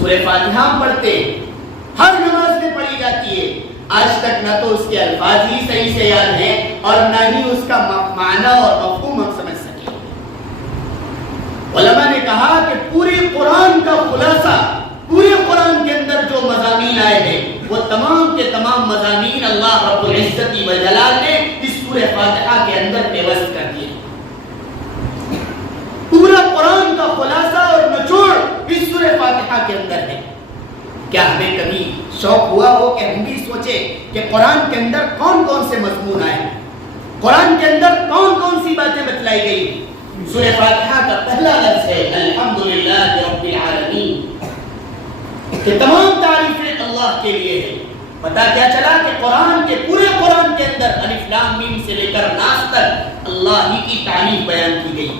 سورہ فاتحہ پڑھتے ہیں، ہر نماز میں پڑھی جاتی ہے، آج تک نہ تو اس کے الفاظ ہی صحیح سے یاد ہیں اور نہ ہی اس کا معنی اور مفہوم ہم سمجھ سکیں۔ علماء نے کہا کہ پورے قرآن کا خلاصہ، پورے قرآن کے اندر جو مضامین آئے ہیں وہ تمام کے تمام مضامین اللہ رب العزت والجلال نے اس سورہ فاتحہ کے اندر پیوست کر دیے۔ پورا قرآن کا خلاصہ اور نچوڑ اس سورہ فاتحہ کے اندر ہے۔ کیا ہمیں کبھی شوق ہوا ہو کہ ہم بھی سوچیں کہ قرآن کے اندر کون کون سے مضمون آئے، قرآن کے اندر کون کون سی باتیں بتلائی گئی؟ سورہ فاتحہ کا پہلا لفظ ہے الحمدللہ رب العالمین، کہ تمام تعریفیں اللہ کے لیے ہیں۔ پتہ کیا چلا کہ قرآن کے پورے قرآن کے اندر الف لام میم سے لے کر ناس تک اللہ ہی کی تعریف بیان کی گئی۔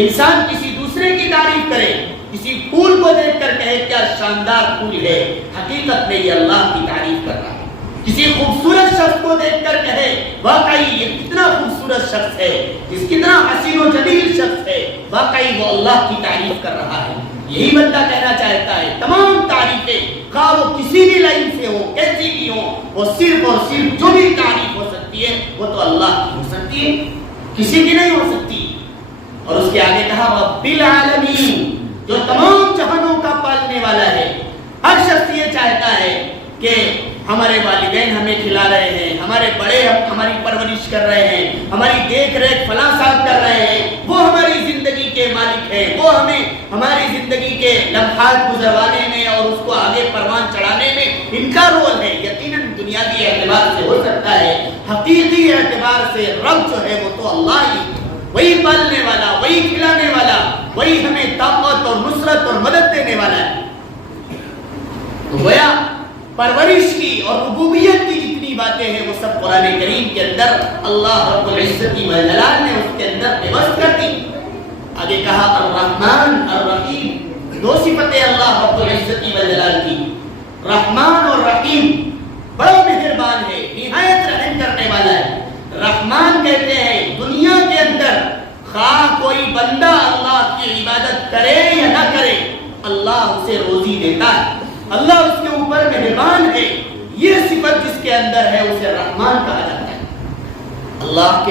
انسان کسی دوسرے کی تعریف کرے، کسی پھول کو دیکھ کر کہے کیا شاندار پھول ہے، حقیقت میں یہ اللہ کی تعریف کر رہا ہے۔ کسی خوبصورت شخص کو دیکھ کر کہے واقعی یہ کتنا خوبصورت شخص ہے، اس کتنا حسین و جمیل شخص ہے، واقعی وہ اللہ کی تعریف کر رہا ہے۔ یہی بندہ کہنا چاہتا ہے تمام تعریفیں خواہ وہ کسی بھی لائن سے ہو، کیسی بھی ہو، وہ صرف اور صرف جو بھی تعریف ہو سکتی ہے وہ تو اللہ کی ہو سکتی ہے، کسی کی نہیں ہو سکتی۔ اور اس کے آگے کہا رب العالمین، جو تمام جہانوں کا پالنے والا ہے۔ ہر شخص یہ چاہتا ہے کہ ہمارے والدین ہمیں کھلا رہے ہیں، ہمارے بڑے ہماری پرورش کر رہے ہیں، ہماری دیکھ ریکھ فلاں صاحب کر رہے ہیں، وہ ہماری زندگی کے مالک ہیں، وہ ہمیں ہماری زندگی کے لمحات گزروانے میں اور اس کو آگے پروان چڑھانے میں ان کا رول ہے۔ یقیناً دنیاوی اعتبار سے ہو سکتا ہے، حقیقی اعتبار سے رب جو ہے وہ تو اللہ ہی، وہی پالنے والا، وہی کھلانے والا، وہی ہمیں طاقت اور نصرت اور مدد دینے والا ہے۔ تو گویا پرورش کی اور ربوبیت کی جتنی باتیں ہیں وہ سب قرآن کریم کے اندر اللہ رب العزت والجلال نے اس کے اندر پیوست کر دی۔ آگے کہا الرحمن الرحیم، دو صفتیں اللہ رب العزت والجلال کی، رحمان اور رحیم، بڑا مہربان ہے، نہایت رحم کرنے والا ہے۔ رحمان کہتے ہیں دنیا کے اندر خواہ کوئی بندہ اللہ کی عبادت کرے یا نہ کرے، اللہ اسے روزی دیتا ہے، اللہ اس کے اوپر مہربان ہے۔ یہ صفت جس کے اندر ہے اسے رحمان کہا جاتا ہے۔ اللہ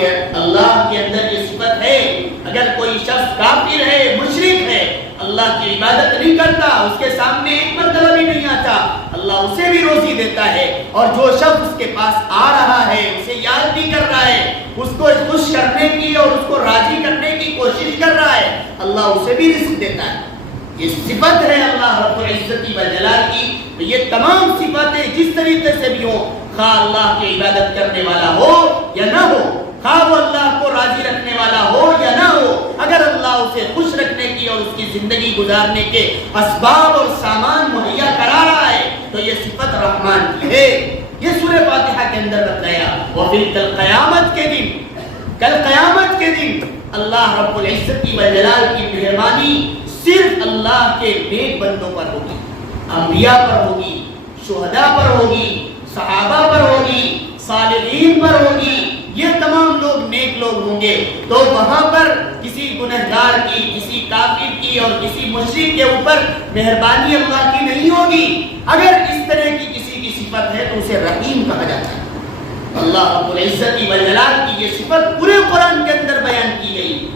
کے اندر یہ صفت ہے۔ اگر کوئی شخص کافر ہے، مشرک ہے، اللہ کی عبادت نہیں کرتا، اس کے سامنے ایک مرتبہ بھی نہیں آتا، اللہ اسے بھی روزی دیتا ہے۔ اور جو شخص اس کے پاس آ رہا ہے، اسے یاد بھی کر رہا ہے، اس کو خوش کرنے کی اور اس کو راضی کرنے کی کوشش کر رہا ہے، اللہ اسے بھی رزق دیتا ہے۔ یہ صفت ہے اللہ رب العزت والجلال کی۔ یہ تمام صفاتیں جس طریقے سے بھی ہوں، خواہ اللہ کی عبادت کرنے والا ہو یا نہ ہو، خواہ وہ اللہ کو راضی رکھنے والا ہو یا نہ ہو، اگر اللہ اسے خوش رکھنے کی اور اس کی زندگی گزارنے کے اسباب اور سامان مہیا کرا رہا ہے تو یہ صفت رحمان کی ہے۔ یہ سورہ فاتحہ کے اندر بتلایا۔ وَفِي کل قیامت کے دن، کل قیامت کے دن اللہ رب العزت والجلال کی مہربانی صرف اللہ کے نیک بندوں پر ہوگی، انبیاء پر ہوگی، شہداء پر ہوگی، صحابہ پر ہوگی، صالحین پر ہوگی۔ یہ تمام لوگ نیک لوگ ہوں گے، تو وہاں پر کسی گنہگار کی، کسی کافر کی اور کسی مشرک کے اوپر مہربانی اللہ کی نہیں ہوگی۔ اگر اس طرح کی کسی کی صفت ہے تو اسے رحیم کہا جاتا ہے۔ اللہ رب العزت والجلال کی یہ صفت پورے قرآن کے اندر بیان کی گئی۔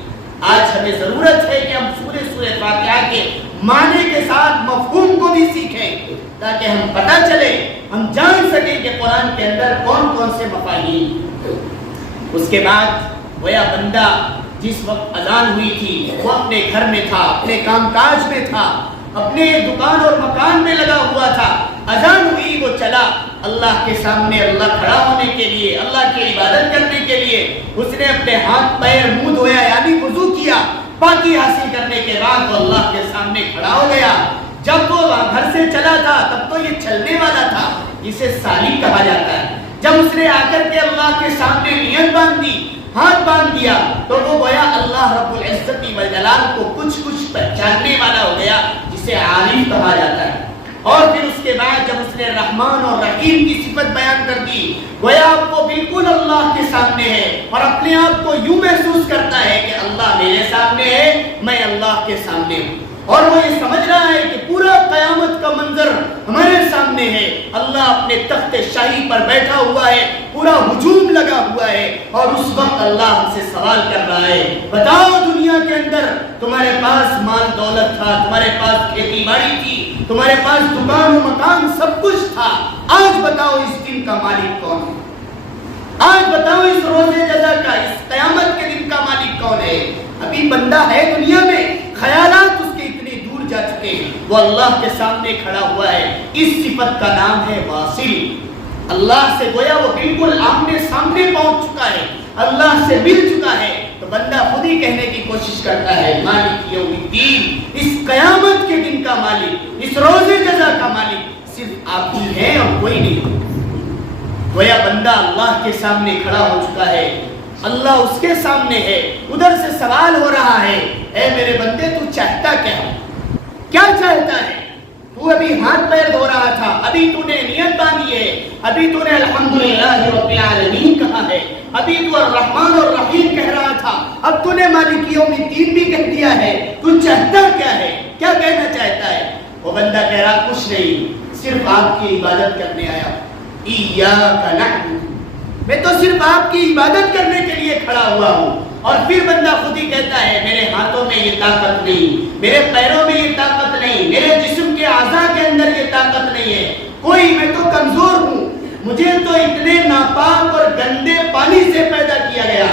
آج ہمیں ضرورت ہے کہ ہم سورہ فاتحہ کے معنی کے ساتھ مفہوم کو بھی سیکھیں، تاکہ ہم پتہ چلے، ہم جان سکیں کہ قرآن کے اندر کون کون سے مفاہیم۔ اس کے بعد گویا بندہ جس وقت اذان ہوئی تھی وہ اپنے گھر میں تھا، اپنے کام کاج میں تھا، اپنے دکان اور مکان میں لگا ہوا تھا، اذان ہوئی وہ چلا اللہ کے سامنے، اللہ کھڑا ہونے کے لیے، اللہ کی عبادت کرنے کے لیے۔ اس نے اپنے ہاتھ پیر منہ دھویا یعنی وضو کیا، پاکی حاصل کرنے کے بعد وہ اللہ کے سامنے کھڑا ہو گیا۔ جب وہ گھر سے چلا تھا تب تو یہ چلنے والا تھا، جسے سالی کہا جاتا ہے۔ جب اس نے آ کر کے اللہ کے سامنے نیت باندھ دی، ہاتھ باندھ دیا، تو وہ گویا اللہ رب العزت والجلال کو کچھ پہچاننے والا ہو گیا، جسے عارف کہا جاتا ہے۔ اور پھر اس کے بعد جب اس نے رحمان اور رحیم کی صفت بیان کر دی، گویا آپ کو بالکل اللہ کے سامنے ہے اور اپنے آپ کو یوں محسوس کرتا ہے کہ اللہ میرے سامنے ہے، میں اللہ کے سامنے ہوں۔ اور وہ یہ سمجھ رہا ہے کہ پورا قیامت ہمارے سامنے ہے، اللہ اپنے تخت شاہی پر بیٹھا ہوا ہے، پورا ہجوم لگا ہوا ہے، اور اس وقت اللہ ہم سے سوال کر رہا ہے، بتاؤ دنیا کے اندر تمہارے پاس مال دولت تھا، تمہارے پاس کھیتی باڑی تھی، تمہارے پاس دکان و مکان سب کچھ تھا، آج بتاؤ اس دن کا مالک کون ہے؟ آج بتاؤ اس روز جزا کا، اس قیامت کے دن کا مالک کون ہے؟ ابھی بندہ ہے دنیا میں، خیالات اس کے اتنے دور جا چکے ہیں، وہ اللہ کے سامنے کھڑا ہوا ہے، اس صفت کا نام ہے واصل۔ اللہ سے گویا وہ بالکل آمنے سامنے پہنچ چکا ہے، اللہ سے مل چکا ہے، تو بندہ خود ہی کہنے کی کوشش کرتا ہے مالک یوم الدین، اس قیامت کے دن کا مالک، اس روز جزا کا مالک صرف آپ ہی ہیں اور کوئی نہیں۔ گویا بندہ اللہ کے سامنے کھڑا ہو چکا ہے، اللہ اس کے سامنے ہے، ادھر سے سوال ہو رہا ہے، اے میرے بندے تو چاہتا کیا چاہتا ہے؟ تو ابھی ہاتھ پیر دھو رہا تھا، ابھی تو نے نیت باندھی ہے، ابھی تو نے الحمدللہ رب العالمین کہا ہے، ابھی تو الرحمن الرحیم کہہ رہا تھا، اب تو نے مالک یوم الدین بھی کہہ دیا ہے، تو چاہتا کیا ہے؟ کیا کہنا چاہتا ہے؟ وہ بندہ کہہ رہا کچھ نہیں، صرف آپ کی عبادت کرنے آیا، ایاک نعبد، میں تو صرف آپ کی عبادت کرنے کے لیے کھڑا ہوا ہوں۔ اور پھر بندہ خود ہی کہتا ہے میرے ہاتھوں میں یہ طاقت نہیں، میرے پیروں میں یہ طاقت نہیں، میرے جسم کے اعضاء کے اندر یہ طاقت نہیں ہے، کوئی میں تو کمزور ہوں، مجھے تو اتنے ناپاک اور گندے پانی سے پیدا کیا گیا،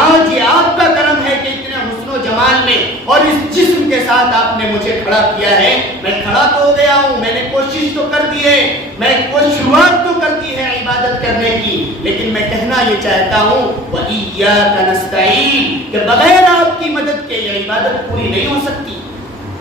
آج یہ آپ کا کرم ہے کہ اتنے حسن و جمال میں اور اس جسم کے ساتھ آپ نے مجھے کھڑا کیا ہے، میں کھڑا تو ہو گیا ہوں، میں نے کوشش تو کر دی ہے، میں کوئی شروعات تو کر دی ہے عبادت کرنے کی، لیکن میں کہنا یہ چاہتا ہوں وَإِيَّاكَ نَسْتَعِينُ، کہ بغیر آپ کی مدد کے یہ عبادت پوری نہیں ہو سکتی،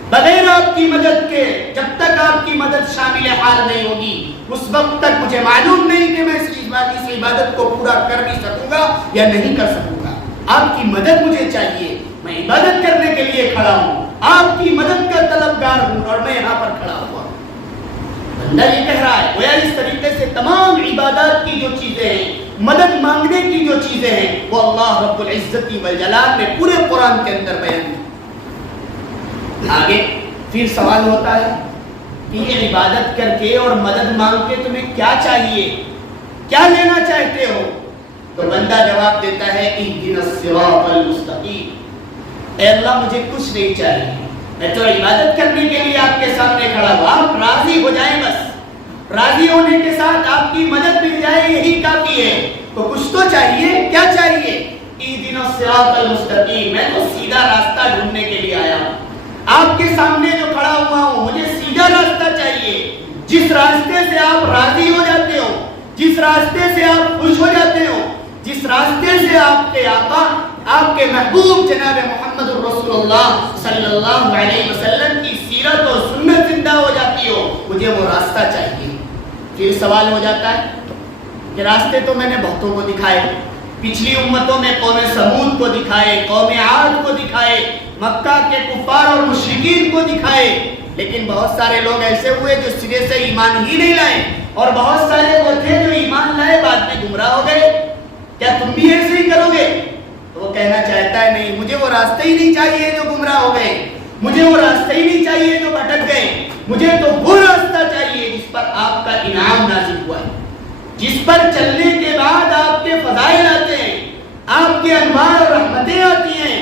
بغیر آپ کی مدد کے، جب تک آپ کی مدد شامل حال نہیں ہوگی اس وقت تک مجھے معلوم نہیں کہ میں اس عبادت کو پورا کر بھی سکوں گا یا نہیں کر سکوں گا، آپ کی مدد مجھے چاہیے، میں عبادت کرنے کے لیے کھڑا ہوں، آپ کی مدد کا طلبگار ہوں اور میں یہاں پر کھڑا ہوا۔ بندہ یہ کہہ رہا ہے گویا اس طریقے سے تمام عبادات کی جو چیزیں ہیں، مدد مانگنے کی جو چیزیں ہیں، وہ اللہ رب العزت والجلال نے پورے قرآن کے اندر بیان کی۔ آگے پھر سوال ہوتا ہے کہ یہ عبادت کر کے اور مدد مانگ کے تمہیں کیا چاہیے، کیا لینا چاہتے ہو؟ تو بندہ جواب دیتا ہے اہدنا الصراط المستقیم، اے اللہ مجھے کچھ نہیں چاہیے، میں تو عبادت کرنے کے لیے آپ کے سامنے کھڑا ہوا، آپ راضی ہو جائیں، بس راضی ہونے کے ساتھ آپ کی مدد مل جائے یہی کافی ہے، تو کچھ تو چاہیے، کیا چاہیے؟ اہدنا الصراط المستقیم، میں تو سیدھا راستہ ڈھونڈنے کے لیے آیا ہوں، آپ کے سامنے جو کھڑا ہوا ہوں، مجھے سیدھا راستہ چاہیے، جس راستے سے آپ راضی ہو جاتے ہو، جس راستے سے آپ خوش ہو جاتے ہو، جس راستے سے آپ کے آقا، آپ کے محبوب جناب محمد رسول اللہ صلی اللہ علیہ وسلم کی سیرت اور سنت زندہ ہو جاتی ہو، مجھے وہ راستہ چاہیے۔ پھر سوال ہو جاتا ہے کہ راستے تو میں نے بہتوں کو دکھائے، پچھلی امتوں میں قوم سمود کو دکھائے، قوم عاد کو دکھائے، مکہ کے کفار اور مشرکین کو دکھائے، لیکن بہت سارے لوگ ایسے ہوئے جو سرے سے ایمان ہی نہیں لائے، اور بہت سارے وہ تھے جو ایمان لائے بعد میں گمراہ ہو گئے، کیا تم بھی ایسے ہی کرو گے؟ تو وہ کہنا چاہتا ہے نہیں، مجھے وہ راستہ ہی نہیں چاہیے جو گمراہ ہو گئے، مجھے وہ راستہ ہی نہیں چاہیے جو بھٹک گئے، مجھے تو وہ راستہ چاہیے جس پر آپ کا انعام نازل ہوا ہے، جس پر چلنے کے بعد آپ کے فضائل آتے ہیں، آپ کے انوار اور رحمتیں آتی ہیں،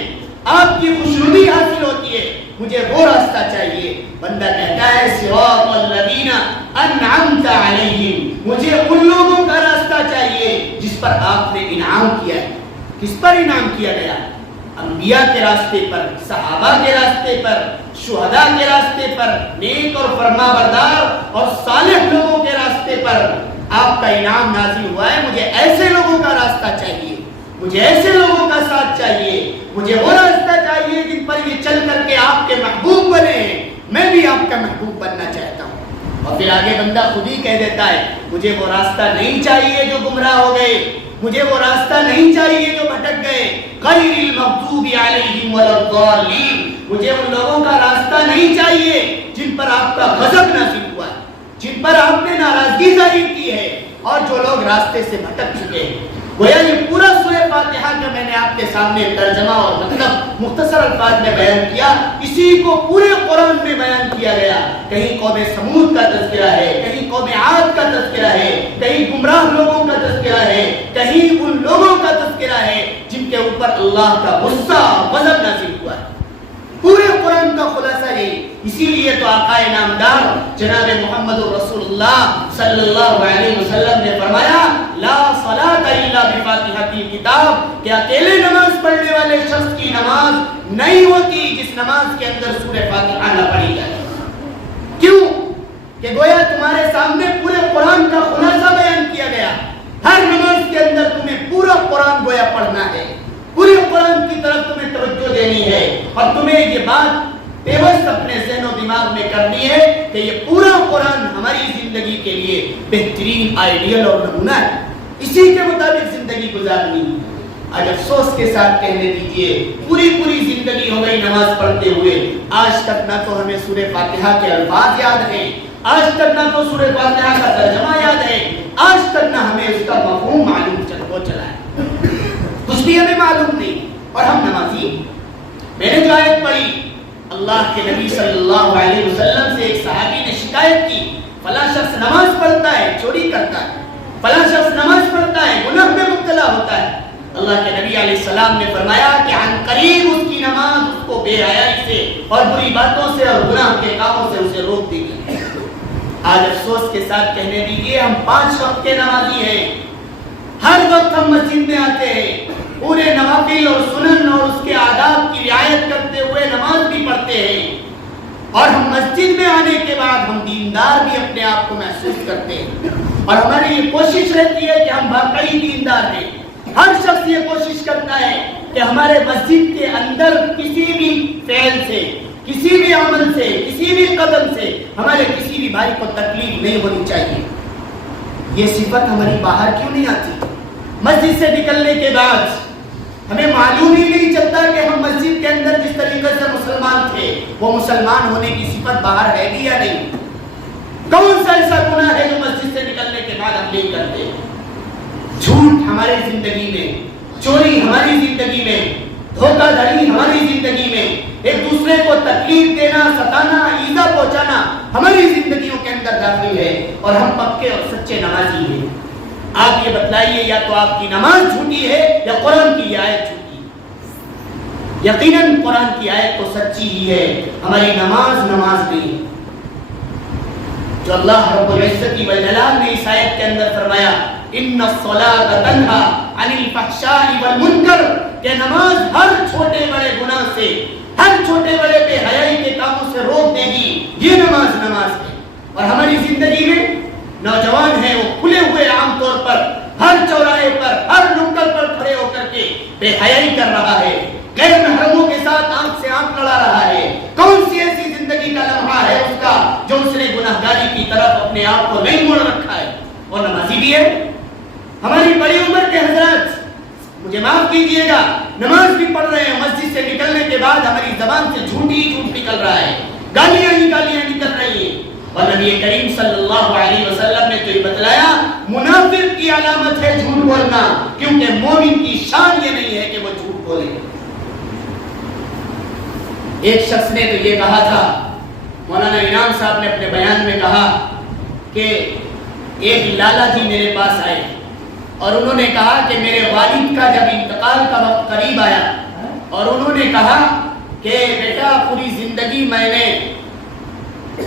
آپ کی خوشنودی حاصل ہوتی ہے، مجھے وہ راستہ چاہیے۔ بندہ کہتا ہے صراط الذین انعمت علیہم، مجھے ان لوگوں کا راستہ چاہیے جس پر آپ نے انعام کیا ہے۔ کس پر انعام کیا گیا؟ انبیاء کے راستے پر، صحابہ کے راستے پر، شہداء کے راستے پر، نیک اور فرما بردار اور صالح لوگوں کے راستے پر آپ کا انعام نازل ہوا ہے۔ مجھے ایسے لوگوں کا راستہ چاہیے، مجھے ایسے لوگوں کا ساتھ چاہیے، مجھے وہ راستہ چاہیے جن پر یہ چل کر کے آپ کے محبوب بنے ہیں، میں بھی آپ کا محبوب بننا چاہتا ہوں۔ اور پھر آگے بندہ خود ہی کہہ دیتا ہے مجھے وہ راستہ نہیں چاہیے جو گمراہ ہو گئے، مجھے وہ راستہ نہیں چاہیے جو بھٹک گئے، غیر المغضوب علیہم ولا الضالین، مجھے ان لوگوں کا راستہ نہیں چاہیے جن پر آپ کا غضب نازل ہوا ہے، جن پر آپ نے ناراضگی ظاہر کی ہے، اور جو لوگ راستے سے بھٹک چکے ہیں۔ گویا یہ پورا سورہ فاتحہ کا میں نے آپ کے سامنے ترجمہ اور مطلب مختصر الفاظ میں بیان کیا، اسی کو پورے قرآن میں بیان کیا گیا۔ کہیں قوم سمود کا تذکرہ ہے، کہیں قوم عاد کا تذکرہ ہے، کہیں گمراہ لوگوں کا تذکرہ ہے، کہیں ان لوگوں کا تذکرہ ہے جن کے اوپر اللہ کا غصہ غضب نازل ہوا ہے۔ پورے قرآن کا خلاصہ یہ، اسی لیے تو آقا نامدار جناب محمد رسول اللہ صلی اللہ علیہ وسلم نے فرمایا لا صلاۃ الا بفاتحۃ الکتاب، کہ اکیلے نماز پڑھنے والے شخص کی نماز نہیں ہوتی جس نماز کے اندر سورہ فاتحہ نہ پڑھی جائے۔ کیوں؟ کہ گویا تمہارے سامنے پورے قرآن کا خلاصہ بیان کیا گیا، ہر نماز کے اندر تمہیں پورا قرآن گویا پڑھنا ہے، پورے قرآن کی طرف تمہیں توجہ دینی ہے، اور تمہیں یہ بات پیوست اپنے ذہن و دماغ میں کرنی ہے کہ یہ پورا قرآن ہماری زندگی کے لیے بہترین آئیڈیل اور نمونہ ہے، اسی کے مطابق زندگی گزارنی ہے۔ آج افسوس کے ساتھ کہنے دیجئے پوری زندگی ہو گئی نماز پڑھتے ہوئے، آج تک نہ تو ہمیں سورہ فاتحہ کے الفاظ یاد ہیں، آج تک نہ تو سورہ فاتحہ کا ترجمہ یاد ہے، آج تک نہ ہمیں اس کا مفہوم معلوم چلا ہے، کچھ بھی ہمیں معلوم نہیں، اور ہم نمازی۔ میں نے جو آیت پڑھی، اللہ کے نبی صلی اللہ علیہ وسلم سے ایک صحابی نے شکایت کی، فلاں شخص نماز پڑھتا ہے چوری کرتا ہے، فلاں شخص نماز پڑھتا ہے گناہ میں مبتلا ہوتا ہے۔ اللہ کے نبی علیہ السلام نے فرمایا کہ عن قریب اس کی نماز اس کو بے حیائی سے اور بری باتوں سے اور گناہ کے کاموں سے اسے روک دے گی۔ آج افسوس کے ساتھ کہنے دیجیے ہم 5 وقت کے نمازی ہیں، ہر وقت ہم مسجد میں آتے ہیں، پورے نوافل اور سنن اور اس کے آداب کی رعایت کرتے ہوئے نماز بھی پڑھتے ہیں، اور ہم مسجد میں آنے کے بعد ہم دیندار بھی اپنے آپ کو محسوس کرتے ہیں، اور ہماری یہ کوشش رہتی ہے کہ ہم واقعی دیندار ہیں۔ ہر شخص یہ کوشش کرتا ہے کہ ہمارے مسجد کے اندر کسی بھی فعل سے، کسی بھی عمل سے، کسی بھی قدم سے ہمارے کسی بھی بھائی کو تکلیف نہیں ہونی چاہیے۔ یہ صفت ہماری باہر کیوں نہیں آتی؟ مسجد سے نکلنے کے بعد ہمیں معلوم ہی نہیں چلتا کہ ہم مسجد کے اندر جس طریقے سے مسلمان تھے وہ مسلمان ہونے کی صفت باہر ہے بھی یا نہیں؟ کون سا ایسا گناہ ہے جو مسجد سے نکلنے کے بعد ہم نہیں کرتے؟ جھوٹ ہماری زندگی میں، چوری ہماری زندگی میں، دھوکہ دھڑی ہماری زندگی میں، ایک دوسرے کو تکلیف دینا، ستانا، ایذا پہنچانا ہماری زندگیوں کے اندر داخل ہے، اور ہم پکے اور سچے نمازی ہیں۔ آپ یہ بتلائیے یا تو آپ کی نماز جھوٹی ہے یا قرآن کی یہ آیت جھوٹی ہے۔ یقیناً قرآن کی آیت تو سچی ہی ہے، ہماری نماز نہیں۔ جو اللہ رب العزت والجلال نے اس آیت کے اندر فرمایا ان الصلاۃ تنہی عن الفحشاء والمنکر، کہ نماز ہر چھوٹے بڑے گناہ سے، ہر چھوٹے بڑے بے حیائی کے کاموں سے روک دے گی، یہ نماز ہے۔ اور ہماری زندگی میں نوجوان ہیں، وہ کھلے ہوئے عام طور پر ہر چوراہے پر، ہر نکڑ پر کھڑے ہو کر کے بے حیائی کر رہا ہے، غیر محرموں کے ساتھ آنکھ سے آنکھ لڑا رہا ہے۔ کون سی ایسی زندگی کا لمحہ ہے اس کا جو اس نے گناہگاری کی طرف اپنے آپ کو نہیں موڑ رکھا ہے؟ اور نمازی بھی ہے۔ ہماری بڑی عمر کے حضرات مجھے معاف کیجئے گا، نماز بھی پڑھ رہے ہیں، مسجد سے نکلنے کے بعد ہماری زبان سے جھوٹ ہی جھوٹ نکل رہا ہے، گالیاں نکل رہی ہیں۔ اور نبی کریم صلی اللہ علیہ وسلم نے تو یہ بتلایا منافق کی علامت ہے جھوٹ بولنا، کیونکہ مومن کی شان یہ نہیں ہے کہ وہ جھوٹ بولے۔ ایک شخص نے تو یہ کہا تھا، مولانا انعام صاحب نے اپنے بیان میں کہا کہ ایک لالا جی میرے پاس آئے اور انہوں نے کہا کہ میرے والد کا جب انتقال کا وقت قریب آیا، اور انہوں نے کہا کہ بیٹا پوری زندگی میں نے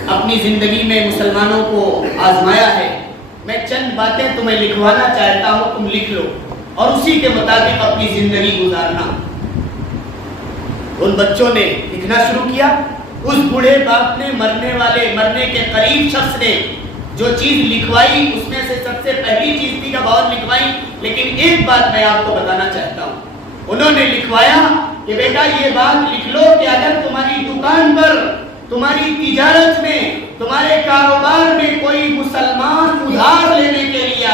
اپنی زندگی میں مسلمانوں کو آزمایا ہے، میں چند باتیں تمہیں لکھوانا چاہتا ہوں، تم لکھ لو اور اسی کے مطابق اپنی زندگی گزارنا۔ ان بچوں نے لکھنا شروع کیا۔ اس بوڑھے باپ نے مرنے کے قریب شخص نے جو چیز لکھوائی اس میں سے سب سے پہلی چیز تھی کہ بہت لکھوائی، لیکن ایک بات میں آپ کو بتانا چاہتا ہوں۔ انہوں نے لکھوایا کہ بیٹا یہ بات لکھ لو کہ اگر تمہاری دکان پر، تمہاری تجارت میں، تمہارے کاروبار میں کوئی مسلمان ادھار لینے کے لیے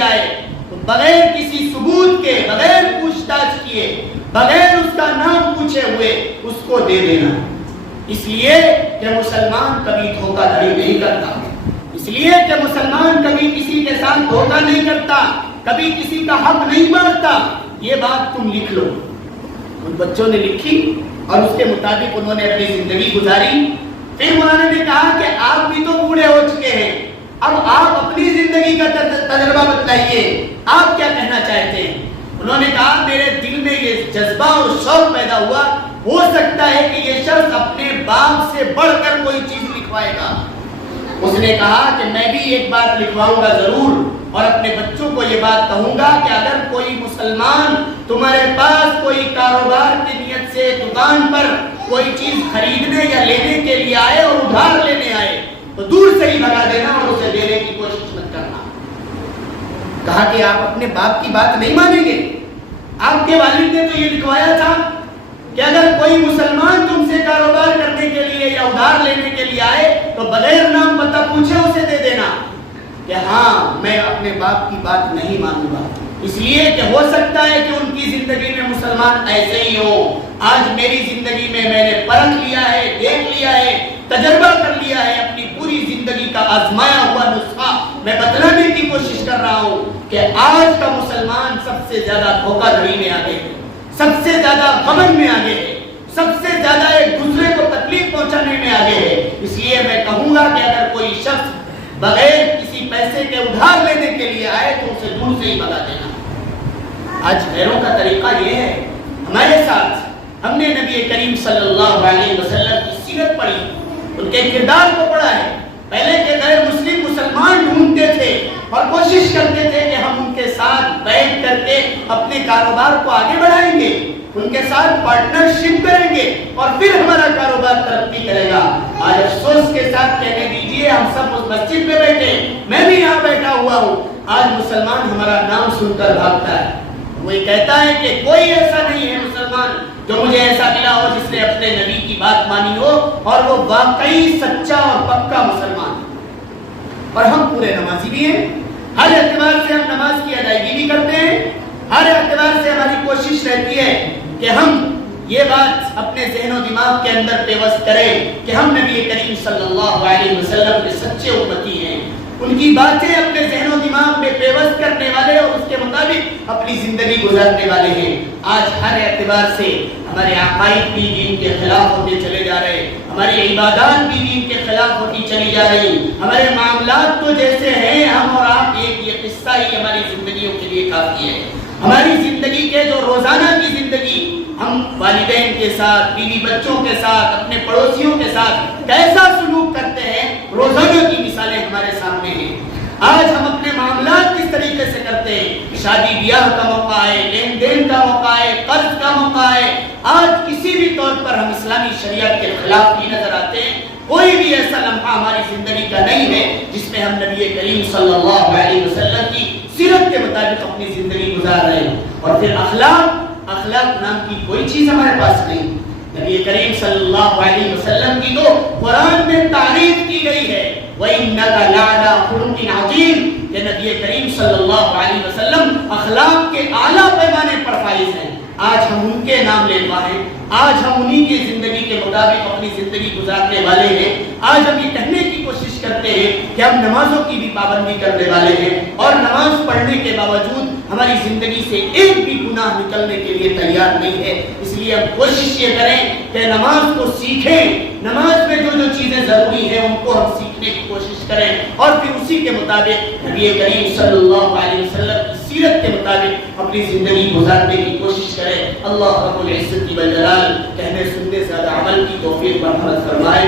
آئے تو بغیر کسی ثبوت کے، بغیر پوچھ تاچھ کیے، بغیر اس کا نام پوچھے ہوئے اس کو دے دینا، اس لیے کہ مسلمان کبھی دھوکہ دھڑی نہیں کرتا، اس اس لیے کہ مسلمان کبھی کسی کے ساتھ دھوکہ نہیں کرتا، کبھی کسی کا حق نہیں مانتا۔ یہ بات تم لکھ لو۔ ان بچوں نے لکھی اور اس کے مطابق انہوں نے اپنی زندگی گزاری۔ پھر مولانا نے کہا کہ آپ بھی تو بوڑھے ہو چکے ہیں، اب آپ اپنی زندگی کا تجربہ بتائیے، آپ کیا کہنا چاہتے ہیں؟ انہوں نے کہا میرے دل میں یہ جذبہ اور شوق پیدا ہوا، ہو سکتا ہے کہ یہ شخص اپنے باپ سے بڑھ کر کوئی چیز لکھوائے گا۔ اس نے کہا کہ میں بھی ایک بات لکھواؤں گا ضرور، اور اپنے بچوں کو یہ بات کہوں گا کہ اگر کوئی مسلمان تمہارے پاس کوئی کاروبار کی نیت سے دکان پر کوئی چیز خریدنے یا لینے کے لیے آئے اور ادھار لینے آئے تو دور سے ہی بھگا دینا اور اسے لینے کی کوشش مت کرنا۔ کہا کہ آپ اپنے باپ کی بات نہیں مانیں گے؟ آپ کے والد نے تو یہ لکھوایا تھا کہ اگر کوئی مسلمان تم سے کاروبار کرنے کے لیے یا ادھار لینے کے لیے آئے تو بغیر نام پتہ پوچھے اسے دے دینا۔ کہ ہاں میں اپنے باپ کی بات نہیں مانوں گا، اس لیے کہ ہو سکتا ہے کہ ان کی زندگی میں مسلمان ایسے ہی ہو۔ آج میری زندگی میں نے پرکھ لیا ہے، دیکھ لیا ہے، تجربہ کر لیا ہے، اپنی پوری زندگی کا آزمایا ہوا نسخہ میں بتلانے کی کوشش کر رہا ہوں کہ آج کا مسلمان سب سے زیادہ دھوکہ دھڑی میں آگے ہے، سب سے زیادہ غمن میں آگے ہے، سب سے زیادہ ایک دوسرے کو تکلیف پہنچانے میں آگے ہے۔ اس لیے میں کہوں گا کہ اگر کوئی شخص بغیر کسی پیسے کے ادھار لینے کے لیے آئے تو اسے دور سے ہی بھگا دینا۔ آج غیروں کا طریقہ یہ ہے۔ ہمارے ساتھ ہم نے نبی کریم صلی اللہ علیہ وسلم کی سیرت پڑھی، ان کے کردار کو پڑھا ہے۔ پہلے کے غیر مسلم مسلمان ڈھونڈتے تھے اور کوشش کرتے تھے کہ ہم ان کے ساتھ بیٹھ کر کے اپنے کاروبار کو آگے بڑھائیں گے، ان کے ساتھ پارٹنرشپ کریں گے اور پھر ہمارا کاروبار ترقی کرے گا۔ آج افسوس کے ساتھ کہنے دیجئے ہم سب اس مسجد میں بیٹھے، میں بھی یہاں بیٹھا ہوا ہوں، آج مسلمان ہمارا نام سن کر بھاگتا ہے۔ وہ یہ کہتا ہے کہ کوئی ایسا نہیں ہے مسلمان جو مجھے ایسا ملا ہو جس نے اپنے نبی کی بات مانی ہو اور وہ واقعی سچا اور پکا مسلمان ہے۔ اور ہم پورے نمازی بھی ہیں، ہر اعتبار سے ہم نماز کی ادائیگی بھی کرتے ہیں، ہر اعتبار سے ہماری کوشش رہتی ہے کہ ہم یہ بات اپنے ذہن و دماغ کے اندر پیوست کریں کہ ہم نبی کریم صلی اللہ علیہ وسلم کے سچے امتی ہیں، ان کی باتیں اپنے ذہن و دماغ میں پیوست کرنے والے اور اس کے مطابق اپنی زندگی گزارنے والے ہیں۔ آج ہر اعتبار سے ہمارے عقائد بھی دین کے خلاف ہوتے چلے جا رہے، ہماری عبادات بھی دین کے خلاف ہوتی چلی جا رہی، ہمارے معاملات تو جیسے ہیں ہم اور آپ ایک یہ قصہ ہی ہماری زندگیوں کے لیے کافی ہے۔ ہماری زندگی کے جو روزانہ کی زندگی ہم والدین کے ساتھ، بیوی بچوں کے ساتھ، اپنے پڑوسیوں کے ساتھ کیسا سلوک کرتے ہیں، روزانہ کی مثالیں ہمارے سامنے ہیں۔ آج ہم اپنے معاملات کس طریقے سے کرتے ہیں، شادی بیاہ کا موقع ہے، لین دین کا موقع ہے، قرض کا موقع ہے، آج کسی بھی طور پر ہم اسلامی شریعت کے خلاف بھی نظر آتے ہیں۔ کوئی بھی ایسا لمحہ ہماری زندگی کا نہیں ہے جس میں ہم نبی کریم صلی اللہ علیہ وسلم کی سیرت کے مطابق اپنی زندگی گزار رہے ہیں۔ اور پھر اخلاق نام کی کوئی چیز ہمارے پاس نہیں۔ نبی کریم صلی اللہ علیہ وسلم کی تو قرآن میں تعریف کی گئی ہے، وَإِنَّكَ لَعَلَىٰ خُلُقٍ عَظِيمٍ، کہ نبی کریم صلی اللہ علیہ وسلم اخلاق کے اعلیٰ پیمانے پر فائز ہیں۔ آج ہم ان کے نام لیوا ہیں، آج ہم انہی کی زندگی کے مطابق اپنی زندگی گزارنے والے ہیں۔ آج ہم یہ کہنے کی کوشش کرتے ہیں کہ ہم نمازوں کی بھی پابندی کرنے والے ہیں اور نماز پڑھنے کے باوجود ہماری زندگی سے ایک بھی گناہ نکلنے کے لیے تیار نہیں ہے۔ اس لیے ہم کوشش یہ کریں کہ نماز کو سیکھیں، نماز میں جو جو چیزیں ضروری ہیں ان کو ہم سیکھنے کی کوشش کریں اور پھر اسی کے مطابق نبی کریم صلی اللہ علیہ وسلم کی سیرت کے مطابق اپنی زندگی گزارنے کی کوشش کریں۔ اللہ رب العزت والجلال کہنے سننے سے زیادہ عمل کی توفیق برحمت فرمائے۔